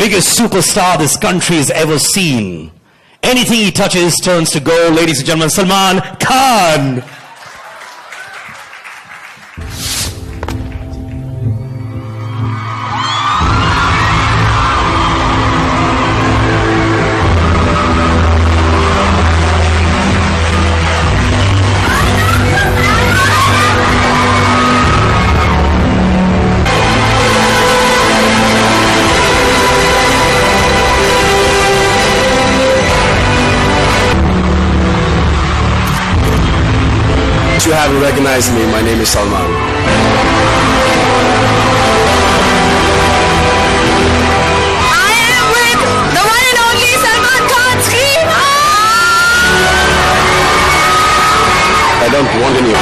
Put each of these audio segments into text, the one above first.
biggest superstar this country has ever seen. Anything he touches turns to gold. Ladies and gentlemen, Salman Khan. You haven't recognized me. My name is Salman. I am with the one and only Salman Khan. Scream! I don't want any.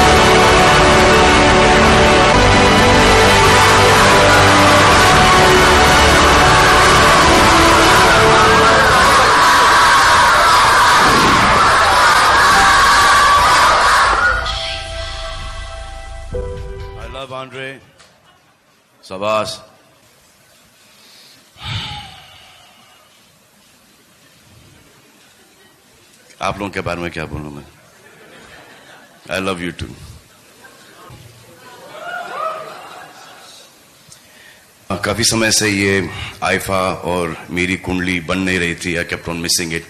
I love Andre. Sabas. आप लोगों के बारे में क्या बोलूं मैं? I love you too. काफी समय से ये आइफा और मेरी कुंडली बन नहीं रही थी. I kept on missing it.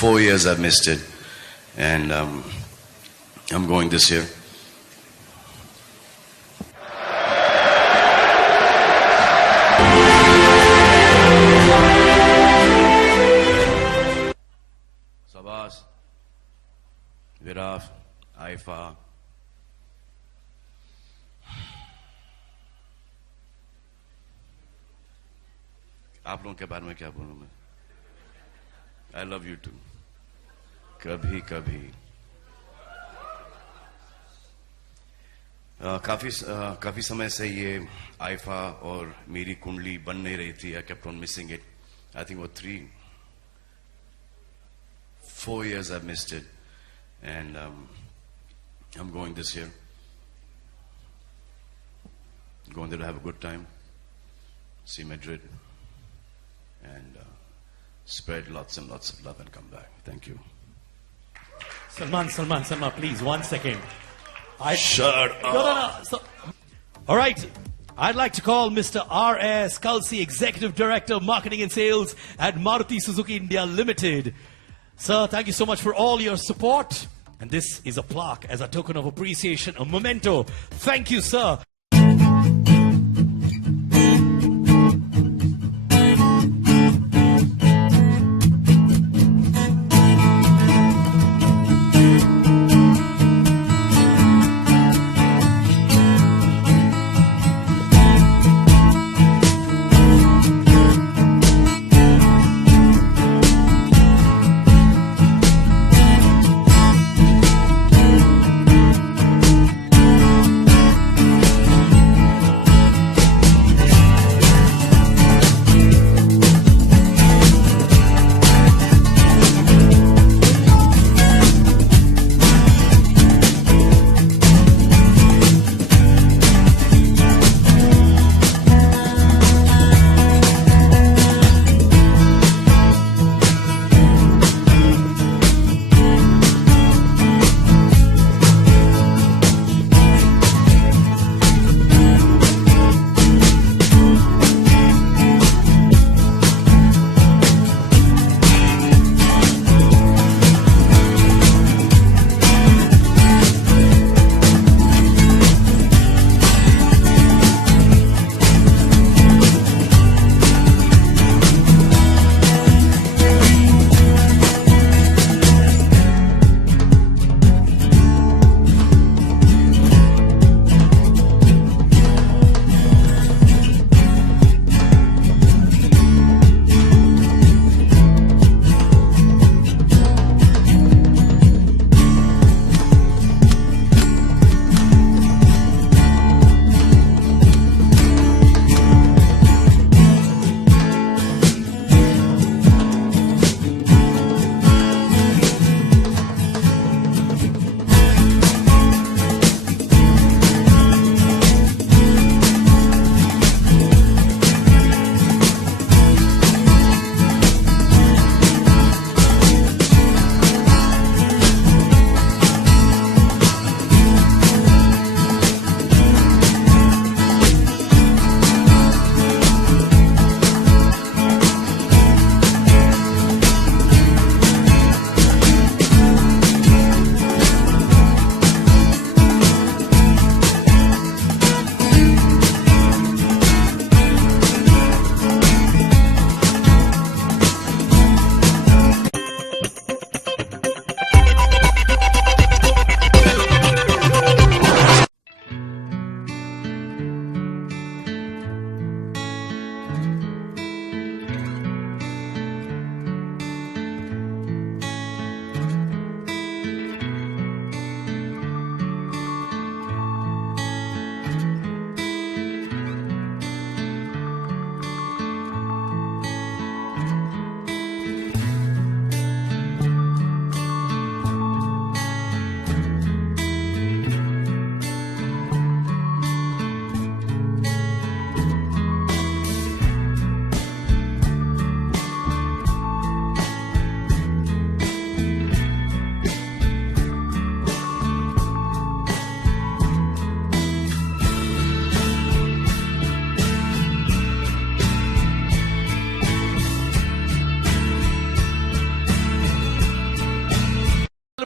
4 years I've missed it, and I'm going this year. Sabas, Viraf, Aifa. आप लोगों के बारे में क्या बोलूं मैं? I love you too. कभी कभी. काफी समय से ये आइफा और मेरी कुंडली बन नहीं रही थी. I kept on missing it. I think about 4 years I've missed it, and I'm going this year. Going there to have a good time, see Madrid, and spread lots and lots of love and come back. Thank you. Salman, please, 1 second. Shut up. No. All right. I'd like to call Mr. R.S. Kalsi, Executive Director, Marketing and Sales at Maruti Suzuki India Limited. Sir, thank you so much for all your support. And this is a plaque as a token of appreciation, a memento. Thank you, sir.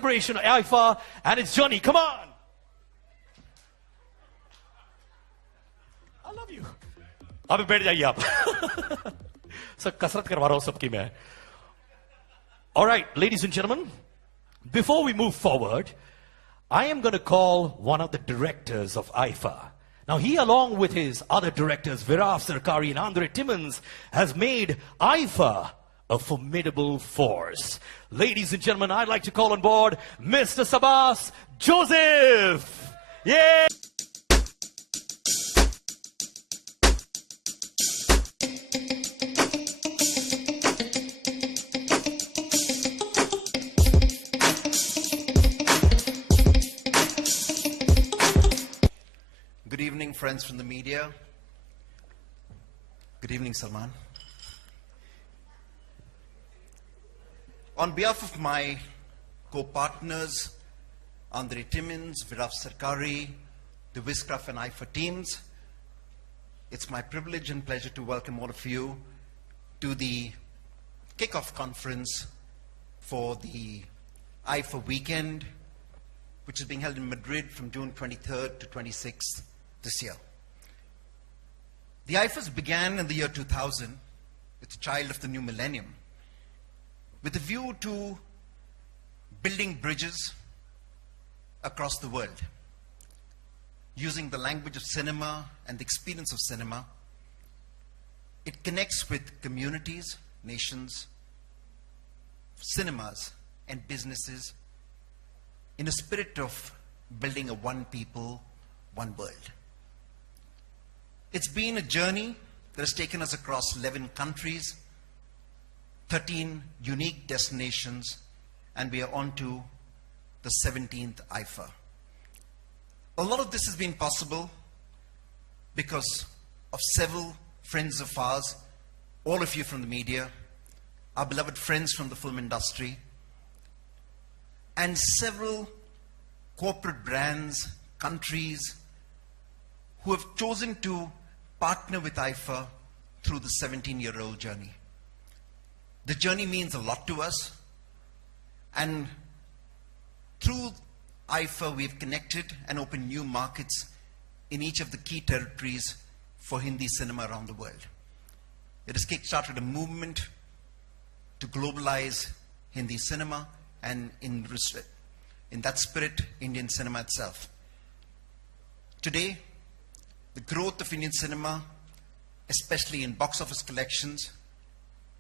celebration of IFA and its journey. Come on. I love you. अभी बैठ जाइए आप. Sir कसरत करवा रहा हूं सबकी मैं. All right, ladies and gentlemen, before we move forward, I am going to call one of the directors of IFA. Now, he, along with his other directors, Viraf Sarkari and Andre Timmons, has made IFA a formidable force. Ladies and gentlemen, I'd like to call on board Mr. Sabas Joseph. Yeah! Good evening, friends from the media. Good evening, Salman. On behalf of my co-partners, Andre Timmons, Viraf Sarkari, the Wizcraft and IFA teams, it's my privilege and pleasure to welcome all of you to the kickoff conference for the IFA weekend, which is being held in Madrid from June 23rd to 26th this year. The IFAs began in the year 2000. It's a child of the new millennium, with a view to building bridges across the world, using the language of cinema and the experience of cinema. It connects with communities, nations, cinemas, and businesses in a spirit of building a one people, one world. It's been a journey that has taken us across 11 countries, 13 unique destinations, and we are on to the 17th IFA. A lot of this has been possible because of several friends of ours, all of you from the media, our beloved friends from the film industry, and several corporate brands, countries, who have chosen to partner with IFA through the 17-year-old journey. The journey means a lot to us, and through IFA we've connected and opened new markets in each of the key territories for Hindi cinema around the world. It has kick-started a movement to globalize Hindi cinema, and in that spirit, Indian cinema itself. Today, the growth of Indian cinema, especially in box office collections,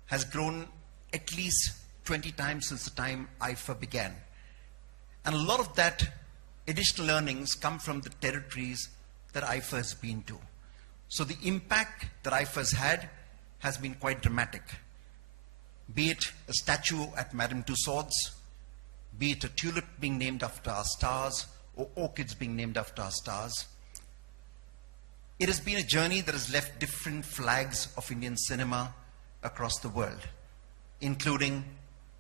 has grown at least 20 times since the time IFA began. And a lot of that additional earnings come from the territories that IFA has been to. So the impact that IFA has had has been quite dramatic. Be it a statue at Madame Tussauds, be it a tulip being named after our stars, or orchids being named after our stars. It has been a journey that has left different flags of Indian cinema across the world, including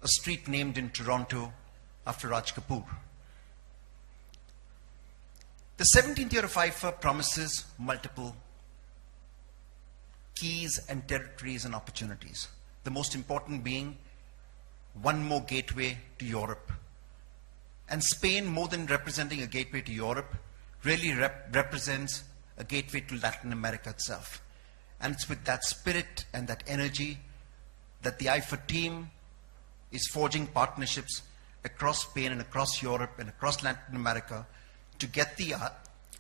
a street named in Toronto after Raj Kapoor. The 17th year of IFA promises multiple keys and territories and opportunities. The most important being one more gateway to Europe. And Spain, more than representing a gateway to Europe, really represents a gateway to Latin America itself. And it's with that spirit and that energy that the IFA team is forging partnerships across Spain and across Europe and across Latin America to get the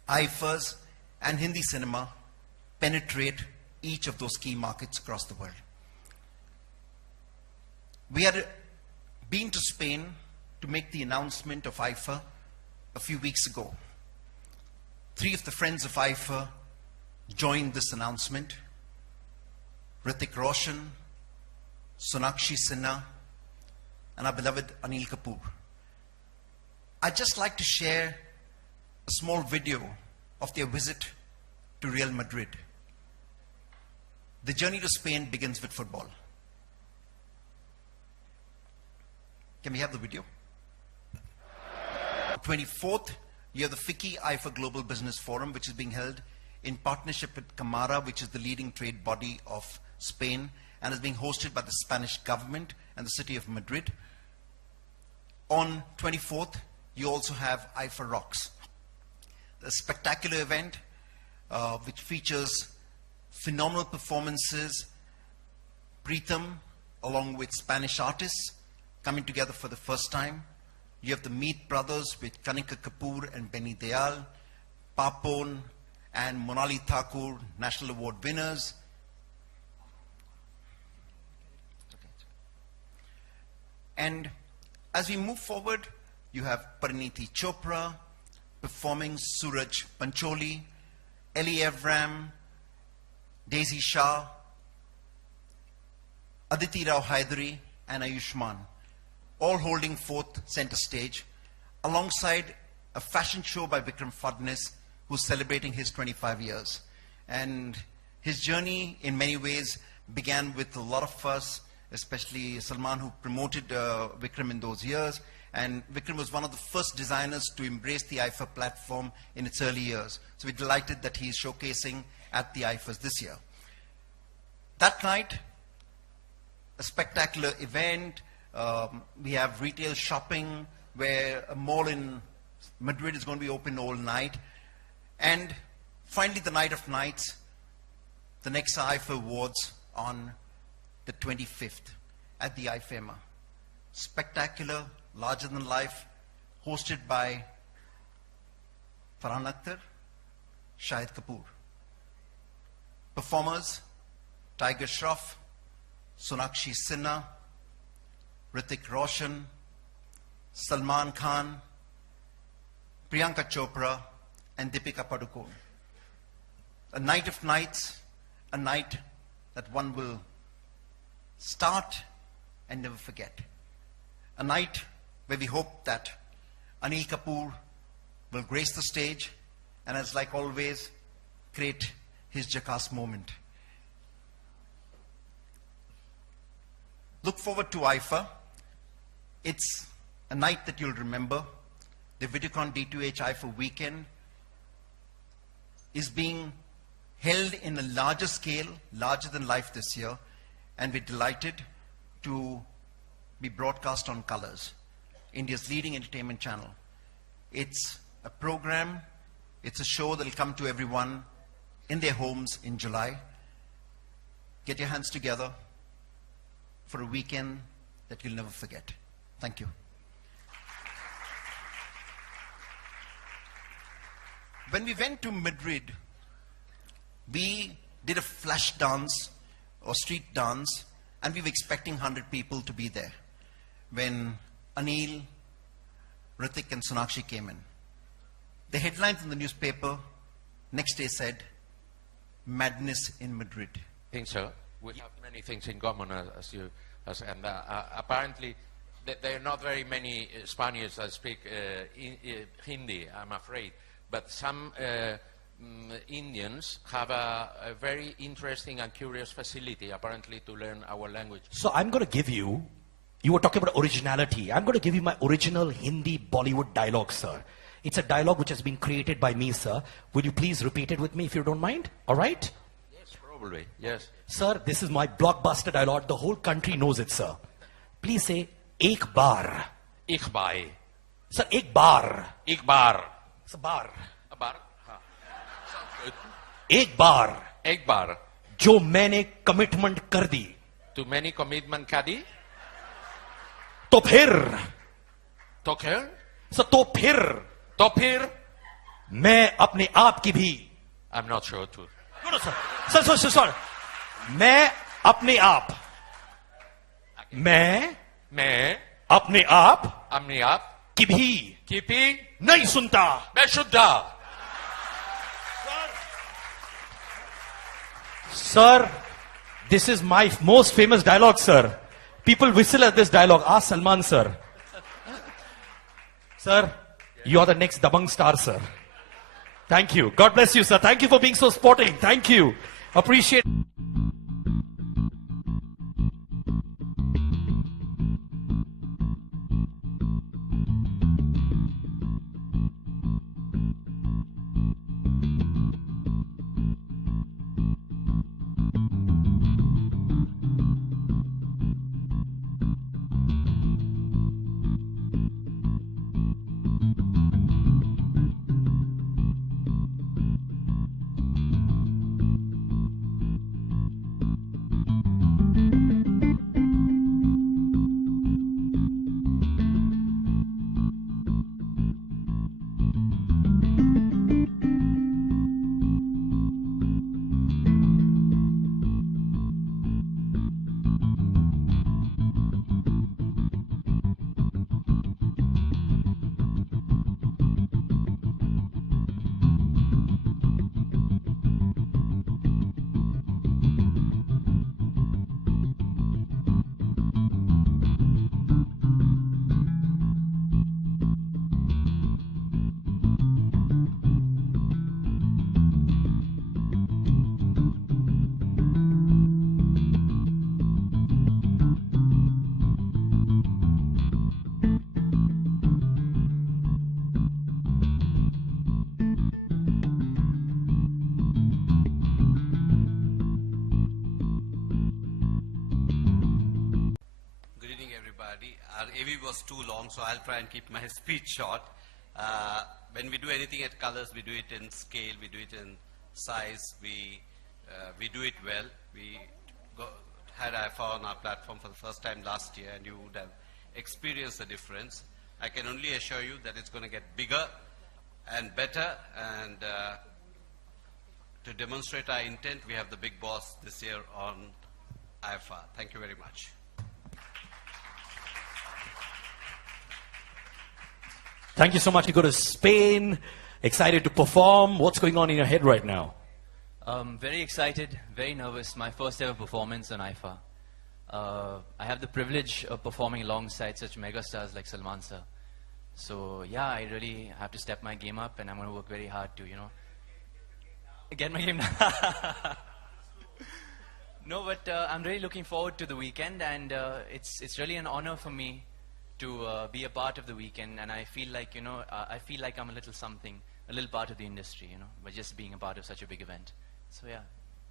IFAs and Hindi cinema penetrate each of those key markets across the world. We had been to Spain to make the announcement of IFA a few weeks ago. 3 of the friends of IFA joined this announcement: Hrithik Roshan, Sonakshi Sinha, and our beloved Anil Kapoor. I'd just like to share a small video of their visit to Real Madrid. The journey to Spain begins with football. Can we have the video? 24th year, the FICCI IFA Global Business Forum, which is being held in partnership with Camara, which is the leading trade body of Spain, and is being hosted by the Spanish government and the city of Madrid. On 24th, you also have IFA Rocks, a spectacular event which features phenomenal performances. Pritham, along with Spanish artists, coming together for the first time. You have the Meet Brothers with Kanika Kapoor and Benny Dayal, Papon and Monali Thakur, National Award winners. And as we move forward, you have Pariniti Chopra performing Suraj Pancholi, Eli Evram, Daisy Shah, Aditi Rao Haidari, and Ayushman, all holding forth center stage, alongside a fashion show by Vikram Fadnis, who's celebrating his 25 years. And his journey, in many ways, began with a lot of us, especially Salman, who promoted Vikram in those years. And Vikram was one of the first designers to embrace the IFA platform in its early years. So we're delighted that he's showcasing at the IFAs this year. That night, a spectacular event. We have retail shopping, where a mall in Madrid is going to be open all night. And finally, the night of nights, the next IFA Awards on the 25th at the IFEMA. Spectacular, larger than life, hosted by Farhan Akhtar, Shahid Kapoor. Performers, Tiger Shroff, Sonakshi Sinha, Hrithik Roshan, Salman Khan, Priyanka Chopra, and Deepika Padukone. A night of nights, a night that one will start and never forget. A night where we hope that Anil Kapoor will grace the stage and, as like always, create his Jackass moment. Look forward to IFA. It's a night that you'll remember. The Videocon D2H IFA weekend is being held in a larger scale, larger than life this year, and we're delighted to be broadcast on Colors, India's leading entertainment channel. It's a program, it's a show that'll come to everyone in their homes in July. Get your hands together for a weekend that you'll never forget. Thank you. When we went to Madrid, we did a flash dance or street dance, and we were expecting 100 people to be there. When Anil, Hrithik and Sonakshi came in, the headlines in the newspaper next day said, "Madness in Madrid." I think so. We have many things in common, apparently there are not very many Spaniards that speak Hindi, I'm afraid, but some Indians have a very interesting and curious facility, apparently, to learn our language. So I'm going to give you, you were talking about originality. I'm going to give you my original Hindi Bollywood dialogue, sir. It's a dialogue which has been created by me, sir. Will you please repeat it with me if you don't mind? All right? Yes, probably, yes. Sir, this is my blockbuster dialogue. The whole country knows it, sir. Please say, ek bar. Ik bai. Sir, ek bar. Ik bar. It's a bar. A bar? Huh. Sounds good. एक बार एक बार जो मैंने commitment कर दी too many commitment कर दी तो फिर तो फिर मैं अपने आप की भी I'm not sure too. No, sir मैं अपने आप अपने आप की भी भी नहीं सुनता मैं शुद्धा. Sir, this is my most famous dialogue, sir. People whistle at this dialogue. Ask Salman, sir. Sir, you are the next Dabang star, sir. Thank you. God bless you, sir. Thank you for being so sporting. Thank you. Appreciate everybody. Our AV was too long, so I'll try and keep my speech short. When we do anything at Colors, we do it in scale, we do it in size, we do it well. We had IFA on our platform for the first time last year, and you would have experienced the difference. I can only assure you that it's going to get bigger and better, and to demonstrate our intent, we have the big boss this year on IFA. Thank you very much. Thank you so much. You go to Spain, excited to perform. What's going on in your head right now? Very excited, very nervous. My first ever performance on IFA. I have the privilege of performing alongside such megastars like Salman sir. So yeah, I really have to step my game up, and I'm going to work very hard to, get my game down. No, but I'm really looking forward to the weekend, and it's really an honor for me to be a part of the weekend, and I feel like, I feel like I'm a little something, a little part of the industry, by just being a part of such a big event. So yeah.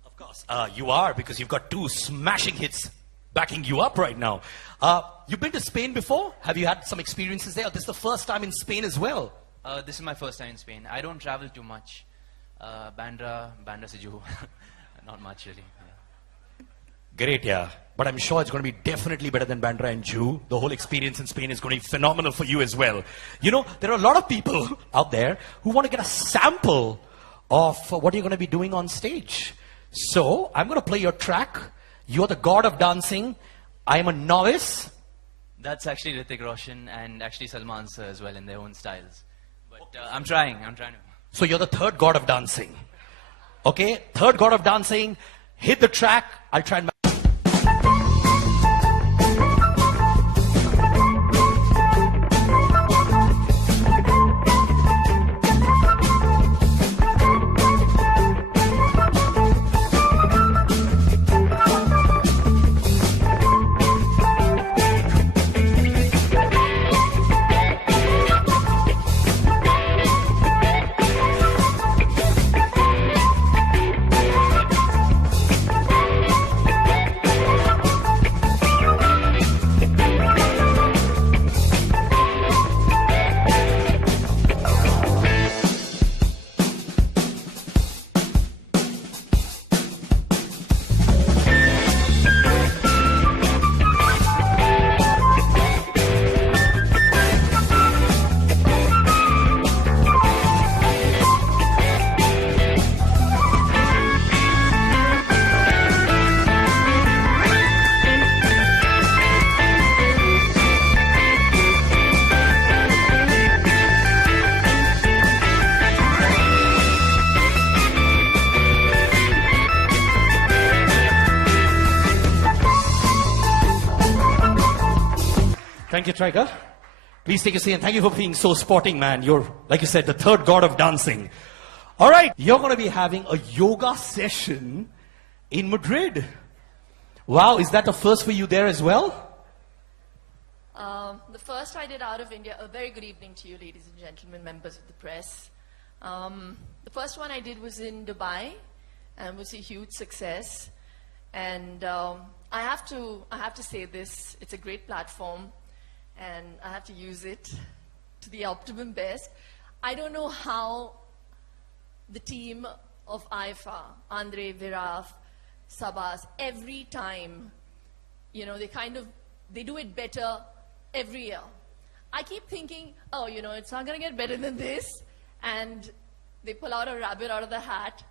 Of course. You are, because you've got 2 smashing hits backing you up right now. You've been to Spain before? Have you had some experiences there? This is the first time in Spain as well. This is my first time in Spain. I don't travel too much. Bandra se Juhu. Not much really. Yeah. Great, yeah. But I'm sure it's going to be definitely better than Bandra and Juhu. The whole experience in Spain is going to be phenomenal for you as well. There are a lot of people out there who want to get a sample of what you're going to be doing on stage. So I'm going to play your track. You're the god of dancing. I am a novice. That's actually Hrithik Roshan and actually Salman sir as well in their own styles. But I'm trying to. So you're the third god of dancing. Okay, third god of dancing. Hit the track. I'll try and... Thank you, Triker. Please take a seat, and thank you for being so sporting, man. You're, like you said, the third god of dancing. All right, you're going to be having a yoga session in Madrid. Wow, is that the first for you there as well? The first I did out of India. A very good evening to you, ladies and gentlemen, members of the press. The first one I did was in Dubai, and was a huge success. And I have to say this: it's a great platform, and I have to use it to the optimum best. I don't know how the team of IFA, Andre, Viraf, Sabas, every time, they do it better every year. I keep thinking, oh, it's not going to get better than this. And they pull out a rabbit out of the hat.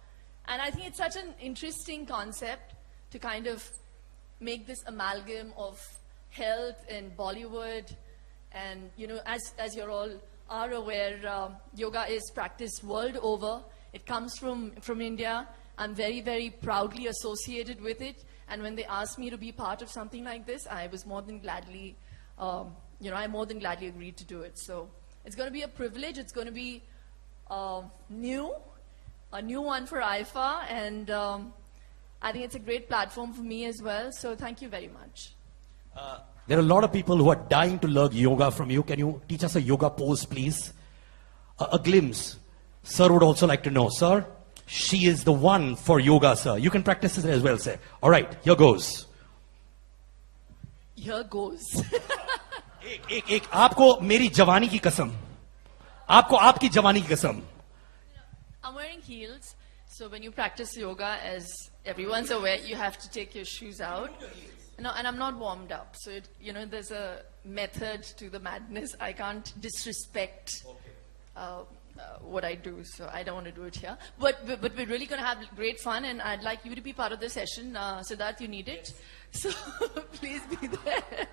And I think it's such an interesting concept to kind of make this amalgam of health and Bollywood. And, as you're all are aware, yoga is practiced world over. It comes from India. I'm very, very proudly associated with it. And when they asked me to be part of something like this, I was more than gladly, I more than gladly agreed to do it. So it's going to be a privilege. It's going to be a new one for IFA. And I think it's a great platform for me as well. So thank you very much. There are a lot of people who are dying to learn yoga from you. Can you teach us a yoga pose, please? A glimpse. Sir would also like to know. Sir, she is the one for yoga, sir. You can practice it as well, sir. All right, here goes. Here goes. एक आपको मेरी जवानी की कसम, आपको आपकी जवानी की कसम. I'm wearing heels, so when you practice yoga, as everyone's aware, you have to take your shoes out. No, and I'm not warmed up, so there's a method to the madness. I can't disrespect what I do, so I don't want to do it here. But we're really going to have great fun, and I'd like you to be part of the session. Siddharth, you need it, so please be there.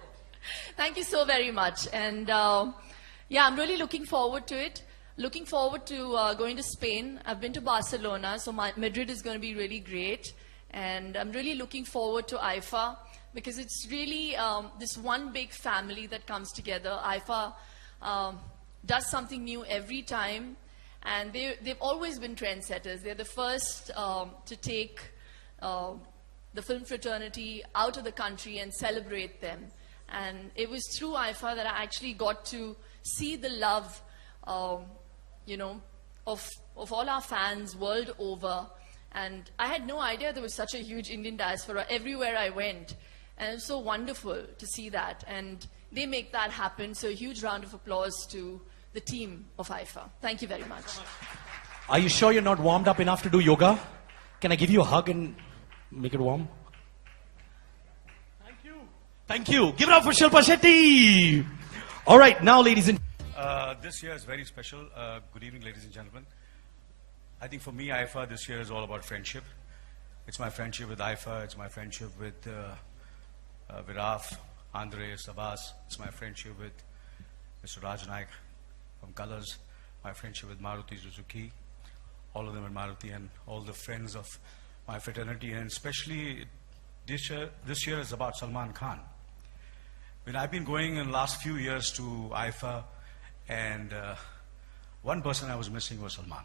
Thank you so very much, and yeah, I'm really looking forward to it. Looking forward to going to Spain. I've been to Barcelona, so Madrid is going to be really great. And I'm really looking forward to IFA because it's really this one big family that comes together. IFA does something new every time. And they've always been trendsetters. They're the first to take the film fraternity out of the country and celebrate them. And it was through IFA that I actually got to see the love of all our fans world over. And I had no idea there was such a huge Indian diaspora everywhere I went. And it was so wonderful to see that. And they make that happen. So a huge round of applause to the team of IFA. Thank you very much. Are you sure you're not warmed up enough to do yoga? Can I give you a hug and make it warm? Thank you. Thank you. Give it up for Shilpa Shetty. All right, now ladies and this year is very special. Good evening, ladies and gentlemen. I think for me, IFA this year is all about friendship. It's my friendship with IFA. It's my friendship with Viraf, Andres, Abbas. It's my friendship with Mr. Raj Naik from Colors. My friendship with Maruti Suzuki. All of them at Maruti and all the friends of my fraternity. And especially this year is about Salman Khan. When I've been going in the last few years to IFA, and one person I was missing was Salman.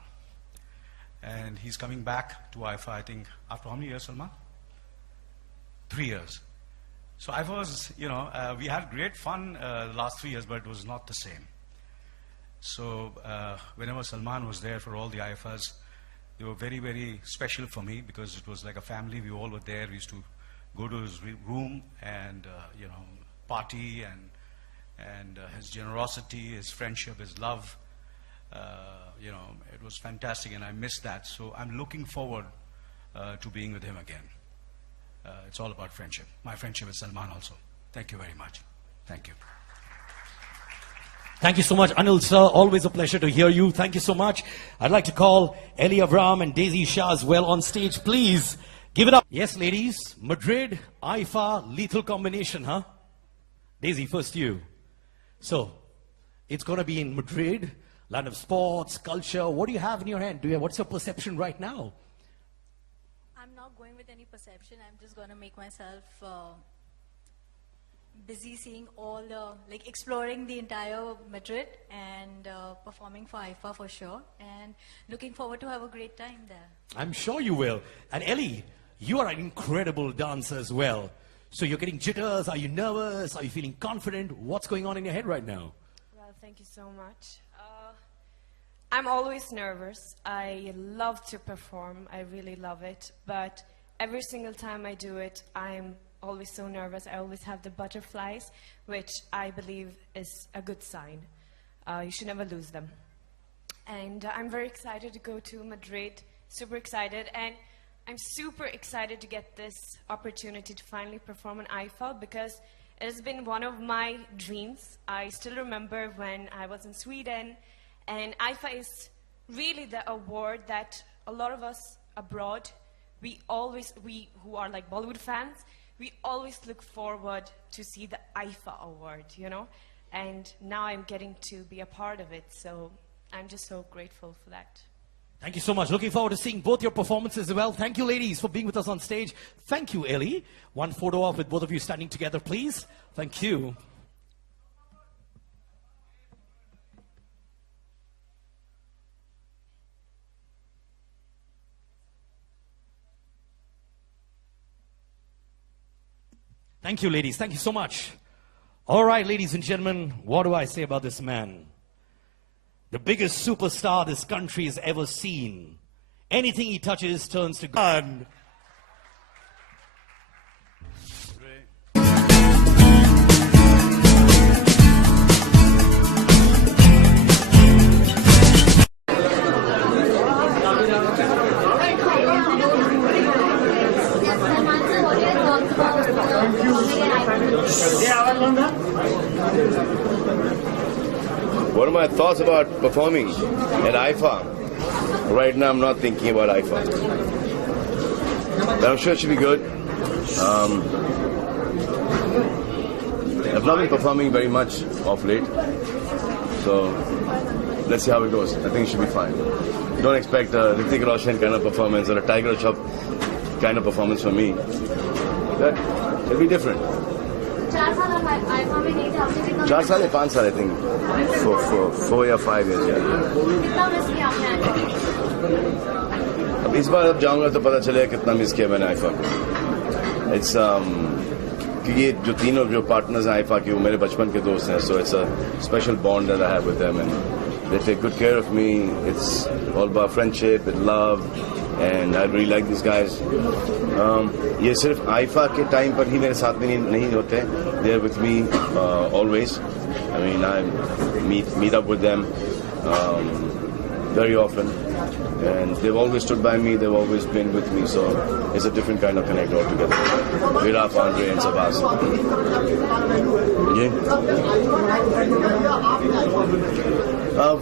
And he's coming back to IFA, I think, after how many years, Salman? 3 years. So IFA was, we had great fun the last 3 years, but it was not the same. So whenever Salman was there for all the IFAs, they were very, very special for me because it was like a family. We all were there. We used to go to his room and, party and his generosity, his friendship, his love, it was fantastic and I missed that. So I'm looking forward to being with him again. It's all about friendship. My friendship with Salman also. Thank you very much. Thank you. thank you so much, Anil sir. Always a pleasure to hear you. Thank you so much. I'd like to call Eli Avram and Daisy Shah as well on stage. Please give it up. Yes, ladies. Madrid, IFA, lethal combination, huh? Daisy, first you. So, it's going to be in Madrid, land of sports, culture. What do you have in your hand? What's your perception right now? I'm not going with any perception. I'm just going to make myself busy seeing all the, exploring the entire Madrid and performing for IFA for sure. And looking forward to have a great time there. I'm sure you will. And Ellie, you are an incredible dancer as well. So you're getting jitters. Are you nervous? Are you feeling confident? What's going on in your head right now? Well, thank you so much. I'm always nervous. I love to perform. I really love it. But every single time I do it, I'm always so nervous. I always have the butterflies, which I believe is a good sign. You should never lose them. And I'm very excited to go to Madrid. Super excited. And I'm super excited to get this opportunity to finally perform on IFA because it has been one of my dreams. I still remember when I was in Sweden, and IFA is really the award that a lot of us abroad, we who are like Bollywood fans, we always look forward to see the IFA award, and now I'm getting to be a part of it, so I'm just so grateful for that. Thank you so much. Looking forward to seeing both your performances as well. Thank you, ladies, for being with us on stage. Thank you, Ellie. One photo off with both of you standing together, please. Thank you. Thank you, ladies. Thank you so much. All right, ladies and gentlemen, what do I say about this man? The biggest superstar this country has ever seen. Anything he touches turns to gold. What are my thoughts about performing at IFA? Right now, I'm not thinking about IFA. But I'm sure it should be good. I've not been performing very much of late. So, let's see how it goes. I think it should be fine. Don't expect a Hrithik Roshan kind of performance or a Tiger Shroff kind of performance from me. But it'll be different. 4 साल या 5 साल I think. For 4 or 5 years. Yeah. अब इस बार अब जाऊंगा तो पता चलेगा कितना मिस किया मैंने आईफा को. It's क्योंकि ये जो तीनों जो partners हैं आईफा के वो मेरे बचपन के दोस्त हैं. So it's a special bond that I have with them and they take good care of me. It's all about friendship and love. And I really like these guys. ये सिर्फ आईफा के टाइम पर ही मेरे साथ में नहीं होते. They are with me always. I mean, I meet up with them very often, and they've always stood by me. They've always been with me. So it's a different kind of connect altogether. Viraf, Andre, and Sabas.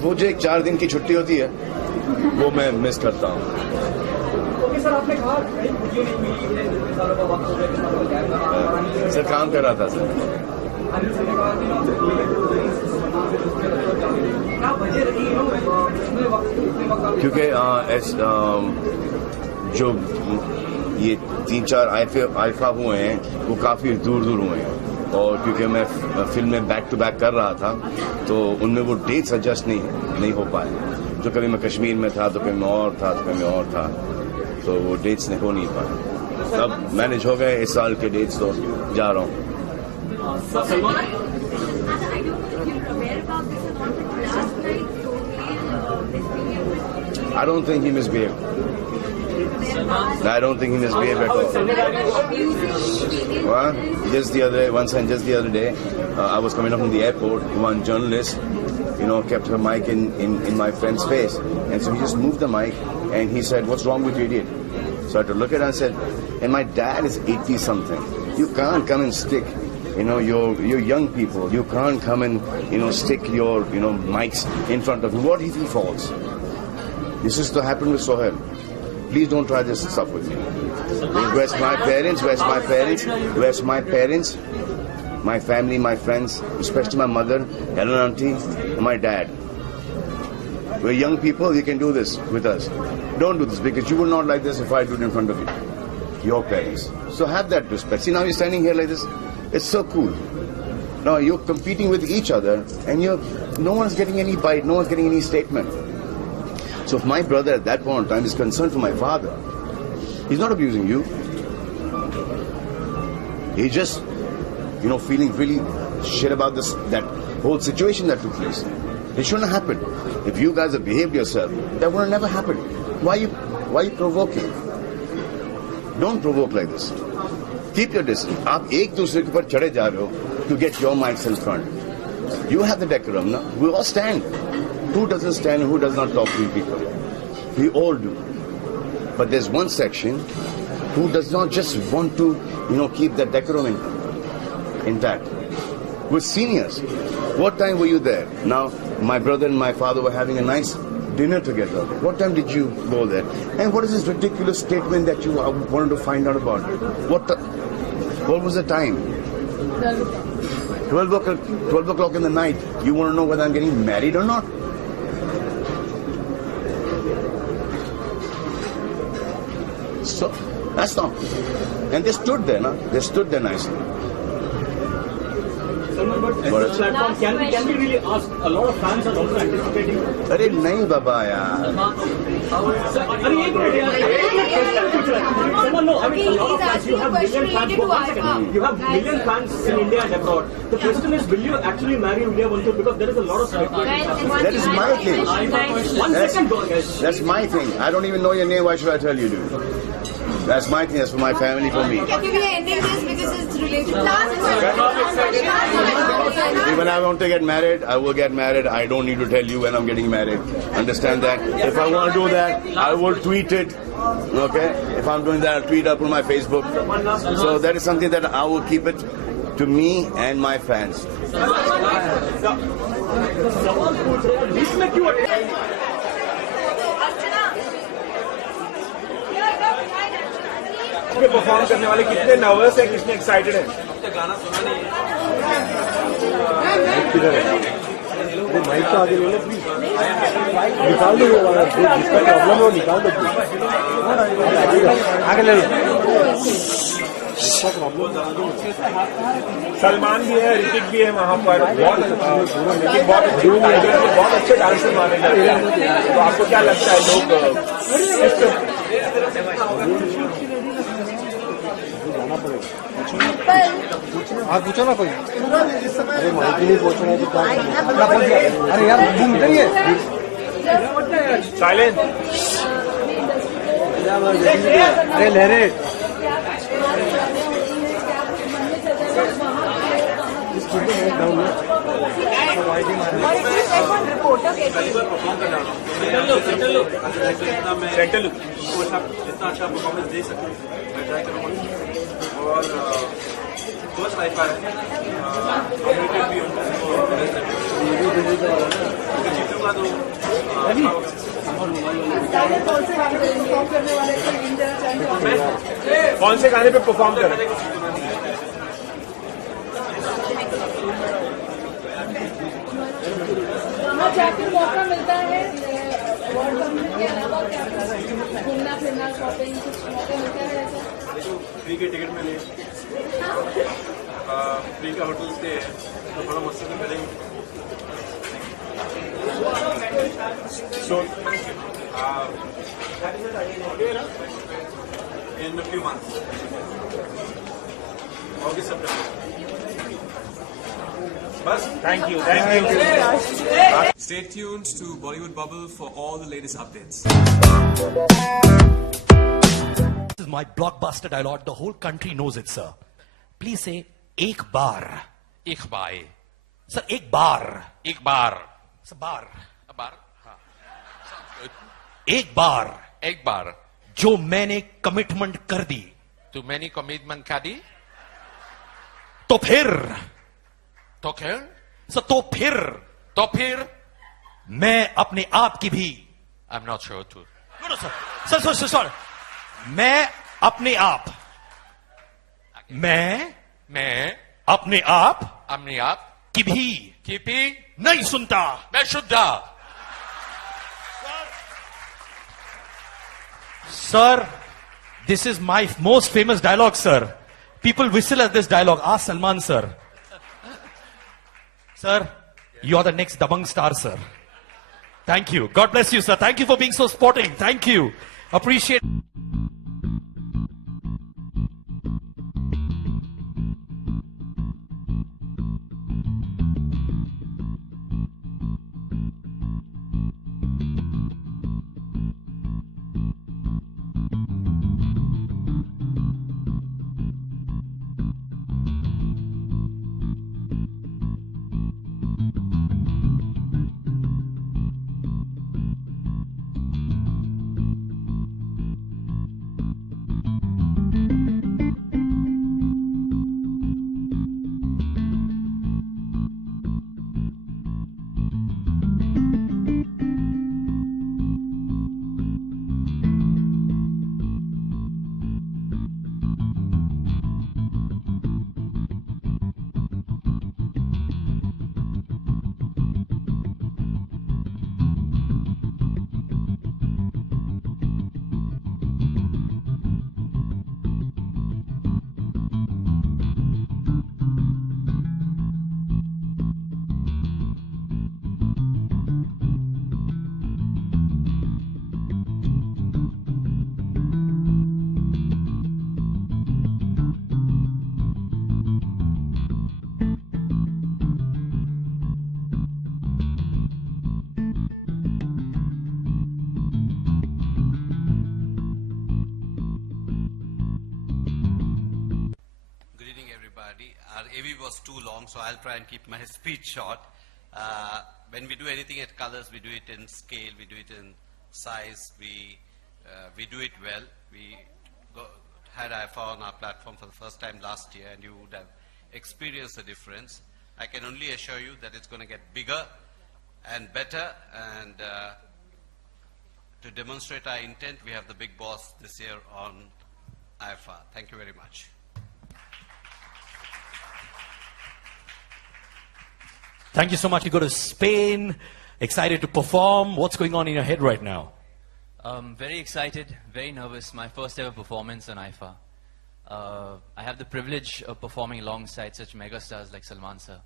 वो जो एक 4 दिन की छुट्टी होती है, वो मैं मिस करता हूँ. सर काम कर रहा था सर. क्योंकि जो ये 3-4 आईफा हुए हैं वो काफी दूर हुए हैं और क्योंकि मैं फिल्म में बैक टू बैक कर रहा था तो उनमें वो डेट्स एडजस्ट नहीं हो पाए. जो कभी मैं कश्मीर में था तो कभी मैं और था तो कभी मैं और था तो वो डेट्स हो नहीं पाए. अब मैनेज हो गए इस साल के डेट्स तो जा रहा हूँ. I don't think he misbehaved. I don't think he misbehaved at all. Well, just the other day, I was coming up from the airport. One journalist, kept her mic in my friend's face, and so he just moved the mic, and he said, "What's wrong with you, idiot?" So I had to look at her and said, "And my dad is 80 something. You can't come and stick." You're young people. You can't come and, stick your, mics in front of him. What if he falls? This is to happen with Sohail. Please don't try this stuff with me. Where's my parents? Where's my parents? My family, my friends, especially my mother, Helen auntie, and my dad. We're young people. You can do this with us. Don't do this because you will not like this if I do it in front of you. Your parents. So have that respect. See, now you're standing here like this. It's so cool. Now you're competing with each other and no one's getting any bite, no one's getting any statement. So if my brother at that point in time is concerned for my father, he's not abusing you. He's just, feeling really shit about that whole situation that took place. It shouldn't have happened. If you guys had behaved yourself, that would have never happened. Why are you provoking? Don't provoke like this. Keep your distance. आप एक दूसरे के ऊपर चढ़े जा रहे हो to get your mics in front. You have the decorum, no? We all stand. Who doesn't stand and who does not talk to people? We all do. But there's one section who does not just want to, keep that decorum intact. We're seniors. What time were you there? Now, my brother and my father were having a nice dinner together. What time did you go there? And what is this ridiculous statement that you wanted to find out about? What was the time? 12 o'clock in the night. You want to know whether I'm getting married or not? So, that's not. And they stood there, no? They stood there nicely. But this platform, can we really ask? A lot of fans are also anticipating. अरे नहीं बाबा यार. अरे एक minute यार. No, I mean, a lot of fans. You have million fans. You have million fans in India and abroad. The question is, will you actually marry Ulya Vantur? Because there is a lot of speculation. That is my thing. 1 second, guys. That's my thing. I don't even know your name. Why should I tell you, dude? That's my thing. That's for my family, for me. Can we be ending this because it's related to When I want to get married, I will get married. I don't need to tell you when I'm getting married. Understand that? If I want to do that, I will tweet it. Okay? If I'm doing that, I'll tweet up on my Facebook. So that is something that I will keep it to me and my fans. Perform करने वाले कितने nervous है, कितने excited है? Mic तो आगे ले लो please, निकाल दो वो वाला जिसका प्रॉब्लम है वो निकाल दो प्लीज, आगे ले लो। सलमान भी है, ऋतिक भी है वहाँ पर, बहुत अच्छे डांसर माने जाते हैं। तो आपको क्या लगता है लोग आप पूछो ना कोई, अरे माइक नहीं पूछ रहे तो अरे यार घूम जाइए, साइलेंट, अरे लहरे सेंट्रल इतना अच्छा परफॉर्मेंस दे सकते और फर्स्ट लाइफ है नॉमिनेटेड भी जीतूंगा तो कौन से गाने पे परफॉर्म कर रहे हैं? जाके मौका मिलता है अवार्ड के अलावा क्या घूमना फिरना शॉपिंग कुछ मौका मिलता है ऐसा? फ्री के टिकट में लिए, फ्री का होटल स्टे है तो थोड़ा मस्ती में करेंगे। So, in a few months, August, September. Bas, thank you. Stay tuned to Bollywood Bubble for all the latest updates. This is my blockbuster dialogue. The whole country knows it, sir. Please say, ek baar. Ik baar. Sir, ek baar. Ik baar. Sir, baar. A baar? हाँ. Sounds good. एक बार एक बार जो मैंने commitment कर दी, तू मैंने commitment कर दी, तो फिर मैं अपने आप की भी I'm not sure too. No, sir. मैं अपने आप की भी नहीं सुनता। मैं शुद्धा। Sir, this is my most famous dialogue, sir. People whistle at this dialogue. Ask Salman, sir. Sir, you are the next Dabang star, sir. Thank you. God bless you, sir. Thank you for being so sporting. Thank you. Appreciate. everybody. Our AV was too long, so I'll try and keep my speech short. When we do anything at Colors, we do it in scale, we do it in size, we do it well. We had IFA on our platform for the first time last year, and you would have experienced the difference. I can only assure you that it's going to get bigger and better, and to demonstrate our intent, we have the big boss this year on IFA. Thank you very much. Thank you so much. You go to Spain, excited to perform. What's going on in your head right now? Very excited, very nervous. My first ever performance on IFA. I have the privilege of performing alongside such megastars like Salman sir.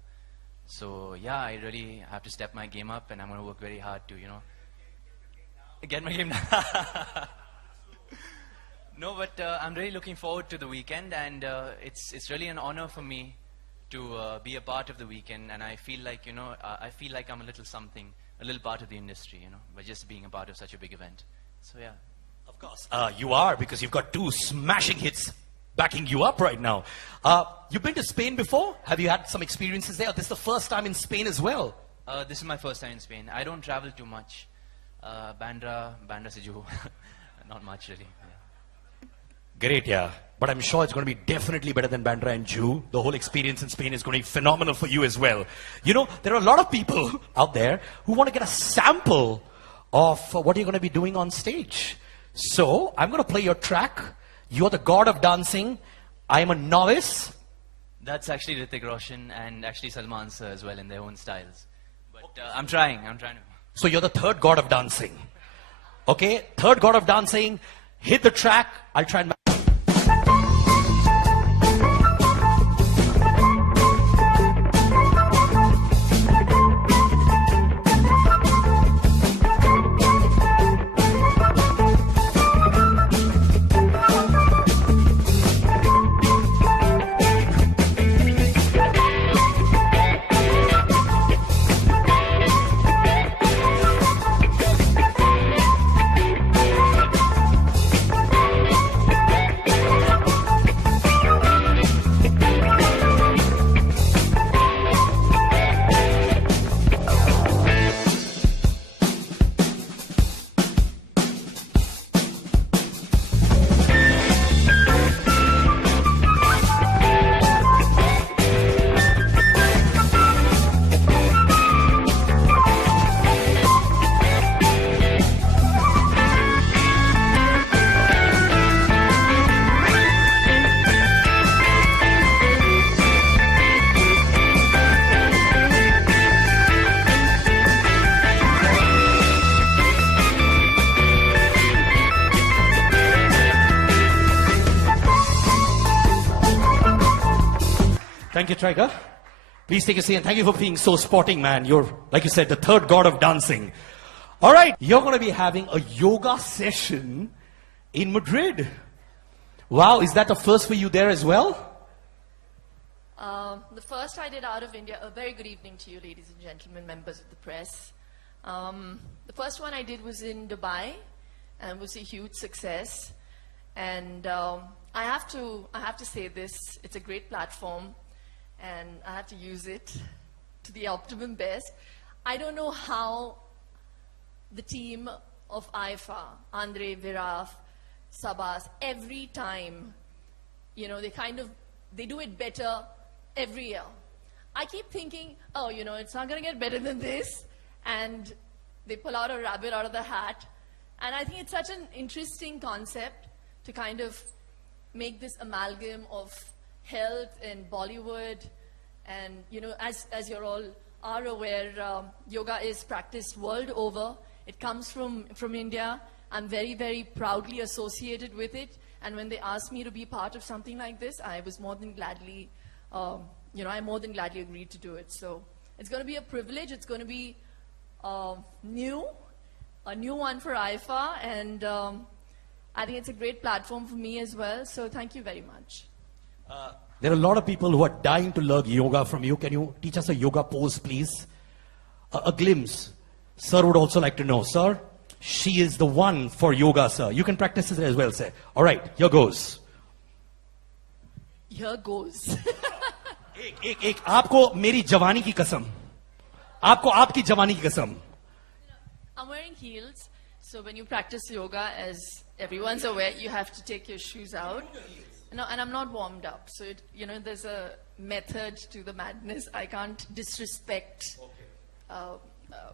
So yeah, I really have to step my game up, and I'm going to work very hard to, get my game down. No, but I'm really looking forward to the weekend, and it's really an honor for me to be a part of the weekend, and I feel like, I feel like I'm a little something, a little part of the industry, by just being a part of such a big event. So yeah. Of course. You are, because you've got 2 smashing hits backing you up right now. You've been to Spain before? Have you had some experiences there? This is the first time in Spain as well. This is my first time in Spain. I don't travel too much. Bandra se Juhu. Not much really. Yeah. Great, yeah. But I'm sure it's going to be definitely better than Bandra and Juhu. The whole experience in Spain is going to be phenomenal for you as well. There are a lot of people out there who want to get a sample of what you're going to be doing on stage. So I'm going to play your track. You're the god of dancing. I'm a novice. That's actually Hrithik Roshan and actually Salman sir as well in their own styles. But I'm trying to. So you're the third god of dancing. Okay, third god of dancing. Hit the track. I'll try and... Thank you, Tiger. Please take a seat, and thank you for being so sporting, man. You're, like you said, the third god of dancing. All right, you're going to be having a yoga session in Madrid. Wow, is that a first for you there as well? The first I did out of India. A very good evening to you, ladies and gentlemen, members of the press. The first one I did was in Dubai, and was a huge success. And I have to say this: it's a great platform, and I have to use it to the optimum best. I don't know how the team of IFA, Andre, Viraf, Sabas, every time, they do it better every year. I keep thinking, it's not going to get better than this. And they pull out a rabbit out of the hat. And I think it's such an interesting concept to kind of make this amalgam of health and Bollywood. And, as you're all are aware, yoga is practiced world over. It comes from India. I'm very, very proudly associated with it. And when they asked me to be part of something like this, I was more than gladly, I more than gladly agreed to do it. So it's going to be a privilege. It's going to be a new one for IFA. And I think it's a great platform for me as well. So thank you very much. There are a lot of people who are dying to learn yoga from you. Can you teach us a yoga pose, please? A glimpse. Sir would also like to know. Sir, she is the one for yoga, sir. You can practice it as well, sir. All right, here goes. Here goes. एक आपको मेरी जवानी की कसम, आपको आपकी जवानी की कसम. I'm wearing heels, so when you practice yoga, as everyone's aware, you have to take your shoes out. No, and I'm not warmed up, so there's a method to the madness. I can't disrespect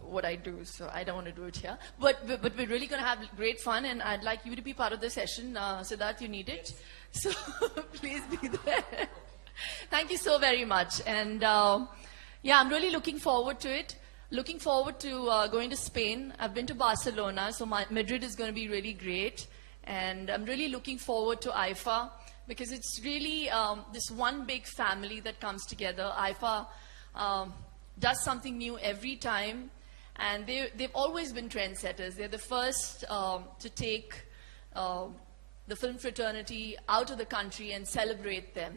what I do, so I don't want to do it here. But we're really going to have great fun, and I'd like you to be part of the session, Siddharth. You need it, so please be there. Thank you so very much, and yeah, I'm really looking forward to it. Looking forward to going to Spain. I've been to Barcelona, so Madrid is going to be really great. And I'm really looking forward to IFA because it's really this one big family that comes together. IFA does something new every time. And they've always been trendsetters. They're the first to take the film fraternity out of the country and celebrate them.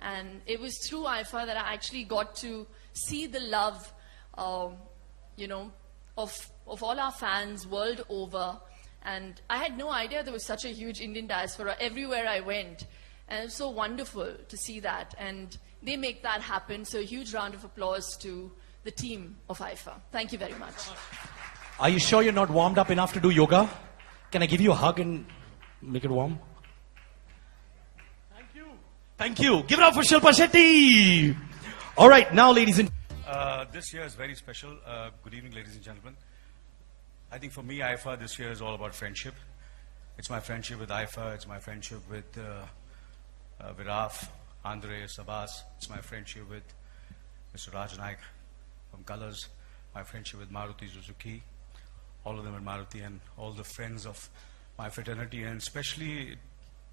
And it was through IFA that I actually got to see the love of all our fans world over. And I had no idea there was such a huge Indian diaspora everywhere I went. And it was so wonderful to see that. And they make that happen. So a huge round of applause to the team of IFA. Thank you very much. Are you sure you're not warmed up enough to do yoga? Can I give you a hug and make it warm? Thank you. Thank you. Give it up for Shilpa Shetty. All right, now ladies and this year is very special. Good evening, ladies and gentlemen. I think for me, IFA this year is all about friendship. It's my friendship with IFA. It's my friendship with Viraf, Andre, Sabas. It's my friendship with Mr. Raj Naik from Colors. My friendship with Maruti Suzuki. All of them at Maruti and all the friends of my fraternity. And especially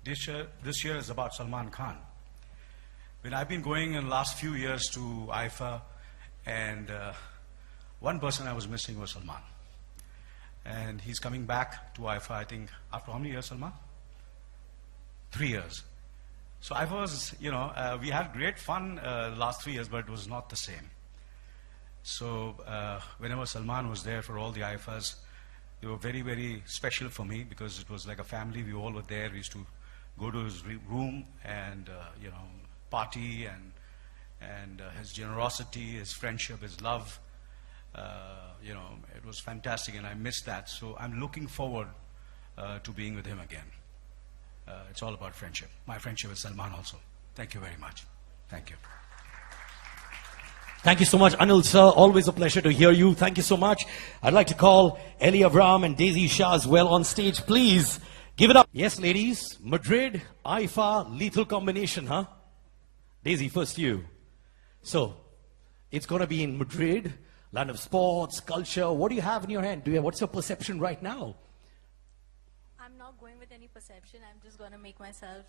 this year is about Salman Khan. When I've been going in the last few years to IFA, and one person I was missing was Salman. And he's coming back to IFA, I think, after how many years, Salman? 3 years. So IFA was, we had great fun the last 3 years, but it was not the same. So whenever Salman was there for all the IFAs, they were very, very special for me because it was like a family. We all were there. We used to go to his room and, party and his generosity, his friendship, his love, it was fantastic and I missed that. So I'm looking forward to being with him again. It's all about friendship. My friendship with Salman also. Thank you very much. Thank you. thank you so much, Anil sir. Always a pleasure to hear you. Thank you so much. I'd like to call Eli Avram and Daisy Shah as well on stage. Please give it up. Yes, ladies. Madrid, IFA, lethal combination, huh? Daisy, first you. So, it's going to be in Madrid, land of sports, culture. What do you have in your hand? What's your perception right now? I'm not going with any perception. I'm just going to make myself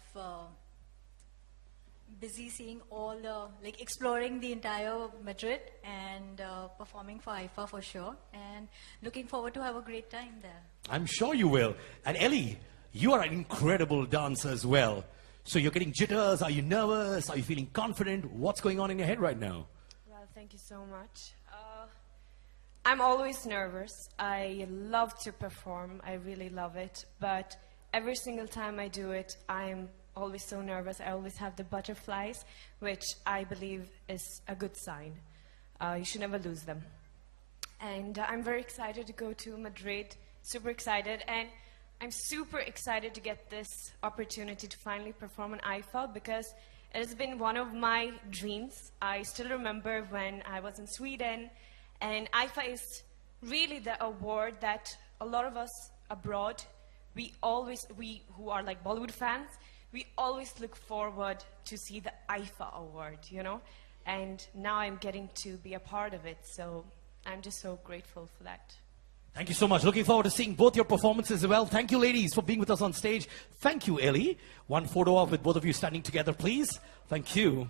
busy seeing all the, exploring the entire Madrid and performing for IFA for sure. And looking forward to have a great time there. I'm sure you will. And Ellie, you are an incredible dancer as well. So you're getting jitters. Are you nervous? Are you feeling confident? What's going on in your head right now? Well, thank you so much. I'm always nervous. I love to perform. I really love it. But every single time I do it, I'm always so nervous. I always have the butterflies, which I believe is a good sign. You should never lose them. And I'm very excited to go to Madrid. Super excited. And I'm super excited to get this opportunity to finally perform on IFA because it has been one of my dreams. I still remember when I was in Sweden, and IFA is really the award that a lot of us abroad, we who are like Bollywood fans, we always look forward to see the IFA award, and now I'm getting to be a part of it, so I'm just so grateful for that. Thank you so much. Looking forward to seeing both your performances as well. Thank you, ladies, for being with us on stage. Thank you, Ellie. One photo of with both of you standing together, please. Thank you.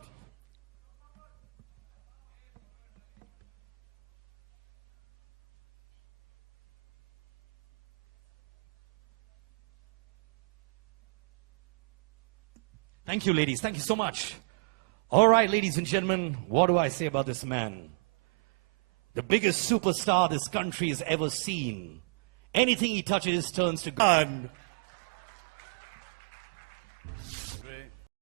Thank you, ladies. Thank you so much. All right, ladies and gentlemen, what do I say about this man? The biggest superstar this country has ever seen. Anything he touches turns to gold.